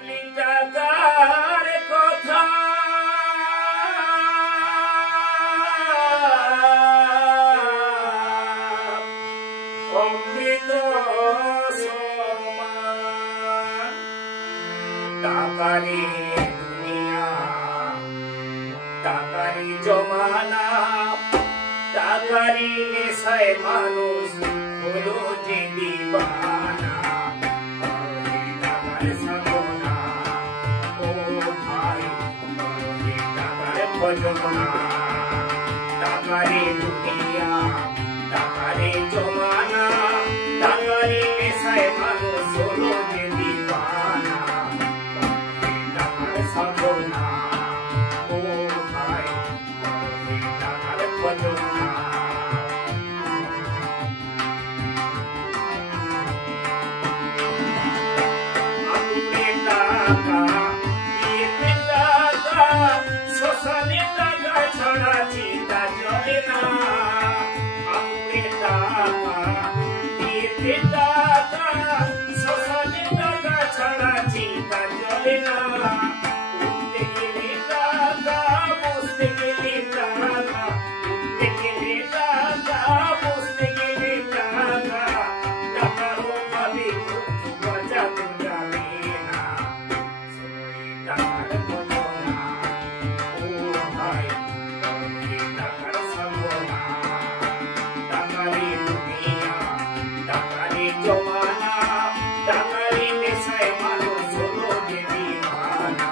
টাকার কথা অমৃত সমান টাকারি দুনিয়া টাকারি জমানা টাকারি নেশায় মানুষ হলো যে দিবানা টাকার সাধনা ও ভাই টাকার ভজনা টাকারি দুনিয়া টাকারি জমানা টাকারি নেশায় মানুষ হলো যে দিবানা টাকার সাধনা ও ভাই টাকার ভজনা শ্মশানে টাকা ছাড়া চিন্তা চলে না আগুনে টাকা দিতে টাকা শ্মশানে টাকা ছাড়া চিন্তা চলে না উঠতে গেলে টাকা বসতে গেলে টাকা উঠতে গেলে টাকা বসতে গেলে টাকা টাকার অভাবে বাঁচাতে যাবে না টাকার জমানা টাকারি নেশায় মানুষ হলো যে দিবানা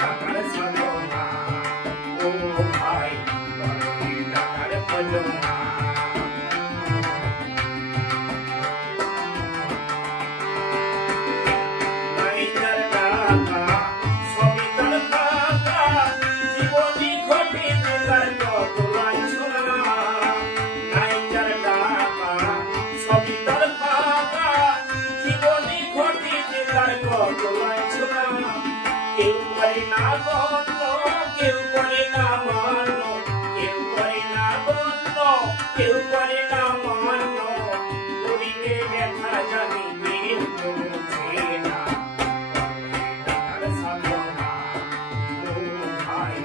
টাকার সাধনা ও ভাই টাকার ভজনা নাইকার টাকা সবই তার টাকা জীবনে ঘটে তার কত লাঞ্ছনা নাইকার টাকা সবই তার টাকা জীবনে ঘটে তার কত লাঞ্ছনা কেউ করে না গণ্য কেউ করে না মান্য কেউ করে না গণ্য কেউ করে না মান্য গরিবে ব্যথা জানি কেউ বোঝে না টাকার সাধনা ও ভাই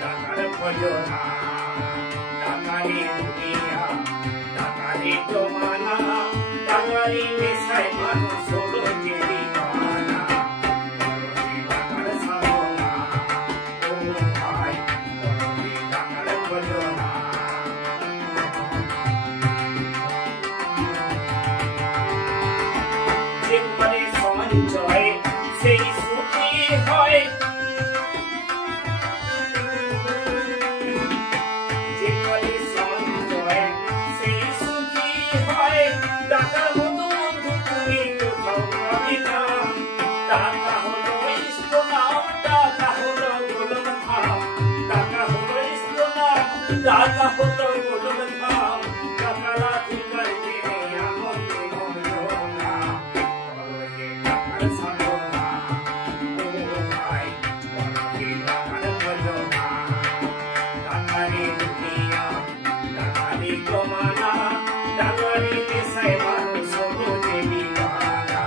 টাকার ভজনা টাকারি দুনিয়া টাকারি জমানা টাকারি নেশায় মানুষ হলো যে দিবানা টাকার সাধনা ও ভাই টাকার ভজনা যে করে সঞ্চয় সেই সুখী হয় যে করে সঞ্চয় সেই সুখী হয় টাকার মতো বন্ধু তুমি কোথাও পাবে না টাকা হলো ইষ্টনাম টাকা হলো গোলক ধাম টাকা হলো ইষ্টনাম টাকা হলো গোলক ধাম টাকা লাথি করতে আনন্দে মজনা টাকার সাধনা ও ভাই টাকার ভজনা টাকারি দুনিয়া টাকারি জমানা টাকারি নেশায় মানুষ হলো যে দিবানা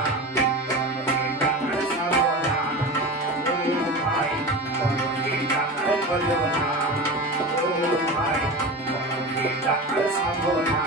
টাকার সাধনা ও ভাই টাকার ভজনা ও ভাই টাকার সাধনা